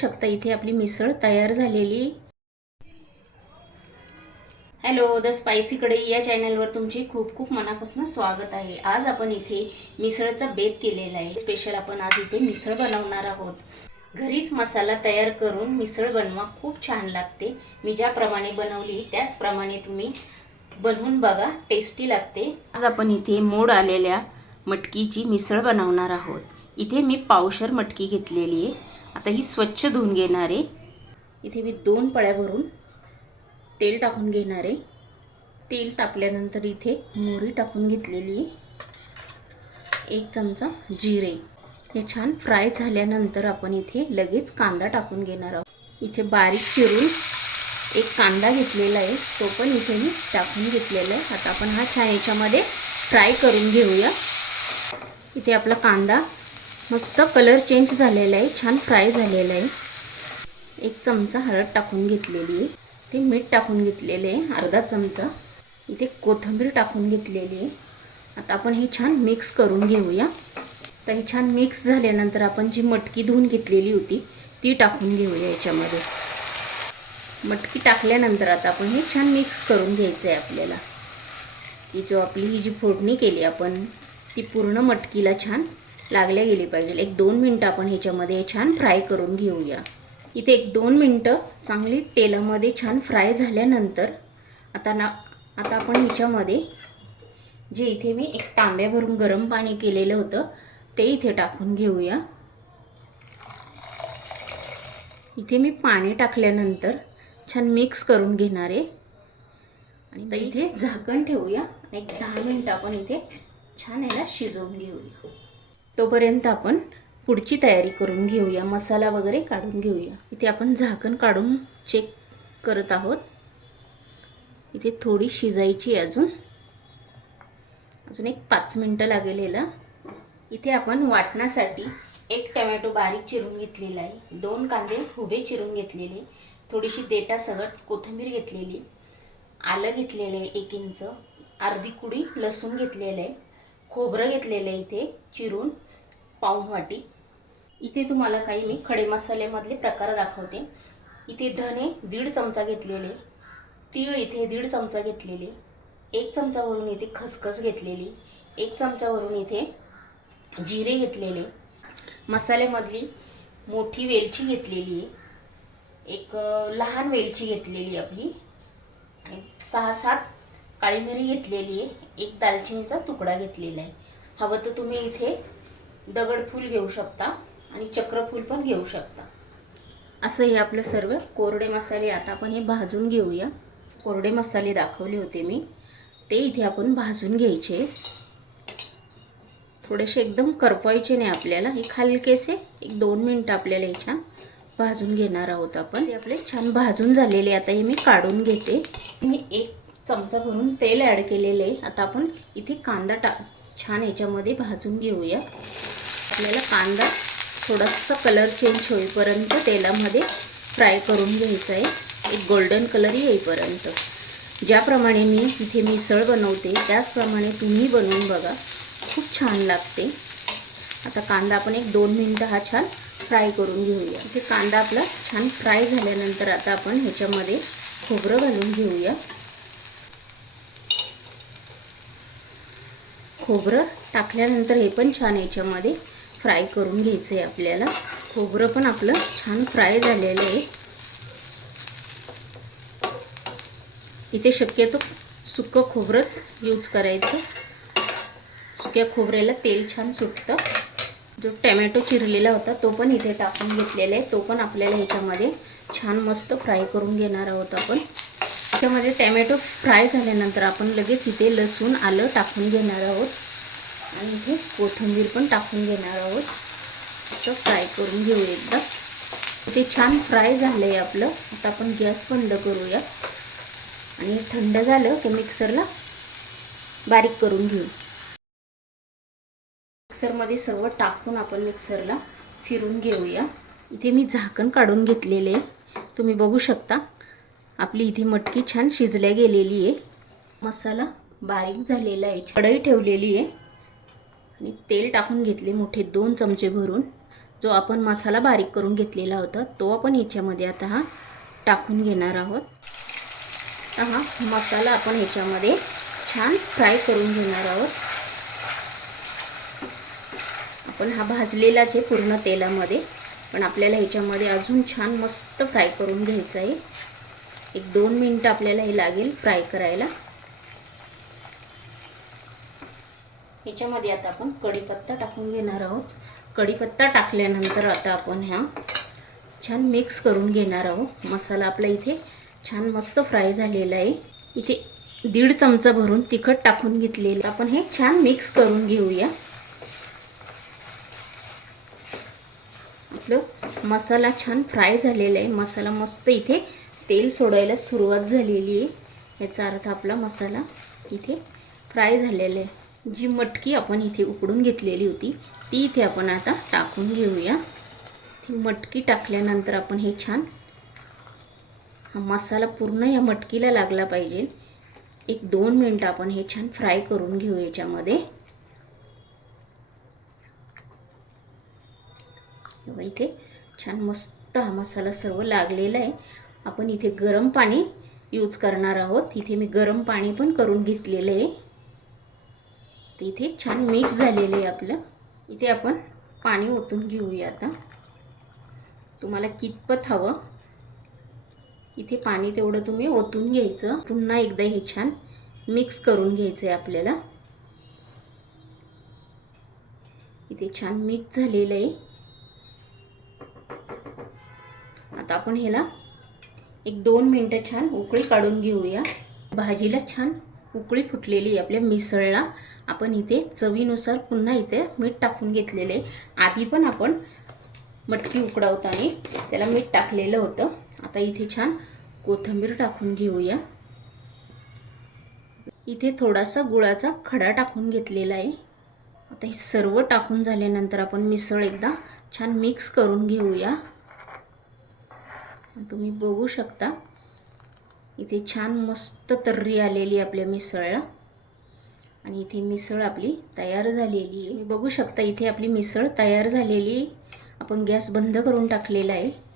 शकता. इथे आपली मिसळ तयार झालेली. हॅलो द स्पायसी कढई या चॅनलवर तुमचे खूप खूप मनापासून स्वागत आहे. आज आपण इथे मिसळचा बेत केलेला आहे. स्पेशल आपण आज इथे मिसळ बनवणार आहोत. घरीच मसाला तयार करून मिसळ बनवा. खूप छान लागते. मी ज्याप्रमाणे बनवली त्याचप्रमाणे तुम्ही बनवून बघा. टेस्टी लागते. आज आपण इथे मोड आलेल्या मटकीची मिसळ बनवणार आहोत. इथे मी पावशर मटकी घेतलेली आहे. आता ही स्वच्छ धुवून घेणार आहे. इथे मी दोन पळ्या भरून तेल टाकून घेणार आहे. तेल तापल्यानंतर इथे मोहरी टाकून घेतलेली आहे. एक चमचा जिरे. हे छान फ्राय झाल्यानंतर आपण इथे लगेच कांदा टाकून घेणार आहोत. इथे बारीक चिरून एक कांदा घेतलेला आहे. तो पण इथे मी टाकून घेतलेला आहे. आता आपण हा छान याच्यामध्ये फ्राय करून घेऊया. इथे आपला कांदा मस्त कलर चेंज झालेला आहे छान फ्राय झालेला आहे. एक चमचा हळद टाकून घेतलेली आहे. ते मीठ टाकून घेतलेले आहे अर्धा चमचा. इथे कोथिंबीर टाकून घेतलेली आहे. आता आपण हे छान मिक्स करून घेऊया. तर हे छान मिक्स झाल्यानंतर आपण जी मटकी धुवून घेतलेली होती ती टाकून घेऊया याच्यामध्ये. मटकी टाकल्यानंतर आता आपण हे छान मिक्स करून घ्यायचं आहे आपल्याला. ही जो आपली ही जी फोडणी केली आपण ती पूर्ण मटकीला छान लागल्या गेली पाहिजे. एक दोन मिनटं आपण ह्याच्यामध्ये छान फ्राय करून घेऊया. इथे एक दोन मिनटं चांगली तेलामध्ये छान फ्राय झाल्यानंतर आता ना आता आपण ह्याच्यामध्ये जे इथे मी एक तांब्या भरून गरम पाणी केलेलं होतं ते इथे टाकून घेऊया. इथे मी पाणी टाकल्यानंतर छान मिक्स करून घेणार आहे. आणि तर इथे झाकण ठेवूया. आणि एक दहा मिनटं आपण इथे छान याला शिजवून घेऊया. तोपर्यंत आपण पुढची तयारी करून घेऊया मसाला वगैरे काढून घेऊया. इथे आपण झाकण काढून चेक करत आहोत. इथे थोडी शिजायची अजून. अजून एक पाच मिनटं लागेल इथे आपण वाटण्यासाठी एक टमॅटो बारीक चिरून घेतलेला आहे. दोन कांदे हुबे चिरून घेतलेले. थोडीशी देटासकट कोथिंबीर घेतलेली. आलं घेतलेलं आहे एक इंच. अर्धी कुडी लसूण घेतलेलं आहे. खोबरं घेतलेलं आहे इथे चिरून पाऊण वाटी. इथे तुम्हाला काही मी खडे मसाल्यामधले प्रकार दाखवते. इथे धने दीड चमचा घेतलेले तीळ इथे दीड चमचा घेतलेले एक चमचावरून इथे खसखस घेतलेली एक चमचावरून इथे जिरे घेतलेले. मसाल्यामधली मोठी वेलची घेतलेली आहे. एक लहान वेलची घेतलेली आपली. आणि सहा सात काळी मिरी घेतलेली आहे. एक दालचिनीचा तुकडा घेतलेला आहे. हवं तर तुम्ही इथे दगडफूल घेऊ शकता आणि चक्रफूल पण घेऊ शकता. असं हे आपलं सर्व कोरडे मसाले. आता आपण हे भाजून घेऊया. कोरडे मसाले दाखवले होते मी. ते इथे आपण भाजून घ्यायचे. थोडेसे एकदम करपवायचे नाही आपल्याला. हे हलकेसे एक दोन मिनटं आपल्याला हे छान भाजून घेणार आहोत आपण. हे आपले छान भाजून झालेले. आता हे मी काढून घेते. मी एक चमचा भरून तेल ॲड केलेलं आहे. आता आपण इथे कांदा टा छान याच्यामध्ये भाजून घेऊया. आपल्याला कांदा थोडासा कलर चेंज होईपर्यंत तेलामध्ये फ्राय करून घ्यायचा आहे. एक गोल्डन कलर येईपर्यंत. ज्याप्रमाणे मी इथे मिसळ बनवते त्याचप्रमाणे तुम्ही बनवून बघा. खूप छान लागते. आता कांदा आपण एक दोन मिनटं हा छान फ्राय करून घेऊया. इथे कांदा आपला छान फ्राय झाल्यानंतर आता आपण ह्याच्यामध्ये खोबरं घालून घेऊया. खोबरं टाकल्यानंतर हे पण छान याच्यामध्ये फ्राय करून घ्यायचं आहे आपल्याला. खोबरं पण आपलं छान फ्राय झालेलं आहे. इथे शक्यतो सुकं खोबरंच यूज करायचं. सुक्या खोबऱ्याला तेल छान सुटतं. जो टॅमॅटो चिरलेला होता तो पण इथे टाकून घेतलेला आहे. तो पण आपल्याला ह्याच्यामध्ये छान मस्त फ्राय करून घेणार आहोत आपण. याच्यामध्ये टॅमॅटो फ्राय झाल्यानंतर आपण लगेच इथे लसूण आलं टाकून घेणार आहोत. आणि इथे कोथिंबीर पण टाकून घेणार आहोत. असं फ्राय करून घेऊ एकदा. ते छान फ्राय झालं आहे आपलं. आता आपण गॅस बंद करूया. आणि थंड झालं की मिक्सरला बारीक करून घेऊ. मिक्सरमध्ये सर्व टाकून आपण मिक्सरला फिरून घेऊया. इथे मी झाकण काढून घेतलेले आहे. तुम्ही बघू शकता. आपली इथे मटकी छान शिजल्या गेलेली आहे. मसाला बारीक झालेला आहे. कढई ठेवलेली आहे. आणि तेल टाकून घेतले मोठे दोन चमचे भरून. जो आपण मसाला बारीक करून घेतलेला होता तो आपण याच्यामध्ये आता हा टाकून घेणार आहोत. आता हा मसाला आपण ह्याच्यामध्ये छान फ्राय करून घेणार आहोत. आपण हा भाजलेलाच आहे पूर्ण तेलामध्ये. पण आपल्याला ह्याच्यामध्ये अजून छान मस्त फ्राय करून घ्यायचा आहे. एक दोन मिनटं आपल्याला हे लागेल फ्राय करायला. ह्याच्यामध्ये आता आपण कढीपत्ता टाकून घेणार आहोत. कढीपत्ता टाकल्यानंतर आता आपण ह्या छान मिक्स करून घेणार आहोत. मसाला आपला इथे छान मस्त फ्राय झालेला आहे. इथे दीड चमचा भरून तिखट टाकून घेतलेलं आपण हे छान मिक्स करून घेऊया. आपलं मसाला छान फ्राय झालेला आहे. मसाला मस्त इथे तेल सोडायला सुरुवात झालेली आहे. याचा अर्थ आपला मसाला इथे फ्राय झालेला आहे. जी मटकी आपण इथे उकडून घेतलेली होती ती इथे आपण आता टाकून घेऊया. ती मटकी टाकल्यानंतर आपण हे छान हा मसाला पूर्ण या मटकीला लागला पाहिजे. एक दोन मिनटं आपण हे छान फ्राय करून घेऊ याच्यामध्ये. इथे छान मस्त हा मसाला सर्व लागलेला आहे. आपण इथे गरम पाणी यूज करणार आहोत. इथे मी गरम पाणी पण करून घेतलेलं आहे. तर इथे छान मिक्स झालेलं आहे आपलं. इथे आपण पाणी ओतून घेऊया आता. तुम्हाला कितपत हवं. इथे पाणी तेवढं तुम्ही ओतून घ्यायचं. पुन्हा एकदा हे छान मिक्स करून घ्यायचं आहे आपल्याला. इथे छान मिक्स झालेलं आहे. आता आपण ह्याला एक दोन मिनटं छान उकळी काढून घेऊया. भाजीला छान उकळी फुटलेली आहे आपल्या मिसळला. आपण इथे चवीनुसार पुन्हा इथे मीठ टाकून घेतलेले. आहे आधी पण आपण मटकी उकडावताना त्याला मीठ टाकलेलं होतं. आता इथे छान कोथिंबीर टाकून घेऊया. इथे थोडासा गुळाचा खडा टाकून घेतलेला आहे. आता हे सर्व टाकून झाल्यानंतर आपण मिसळ एकदा छान मिक्स करून घेऊया. तुम्ही बघू शकता. इथे छान मस्त तर्री आलेली आपल्या मिसळला. आणि इथे मिसळ आपली तयार झालेली आहे. तुम्ही बघू शकता इथे आपली मिसळ तयार झालेली आपण गॅस बंद करून टाकलेला आहे.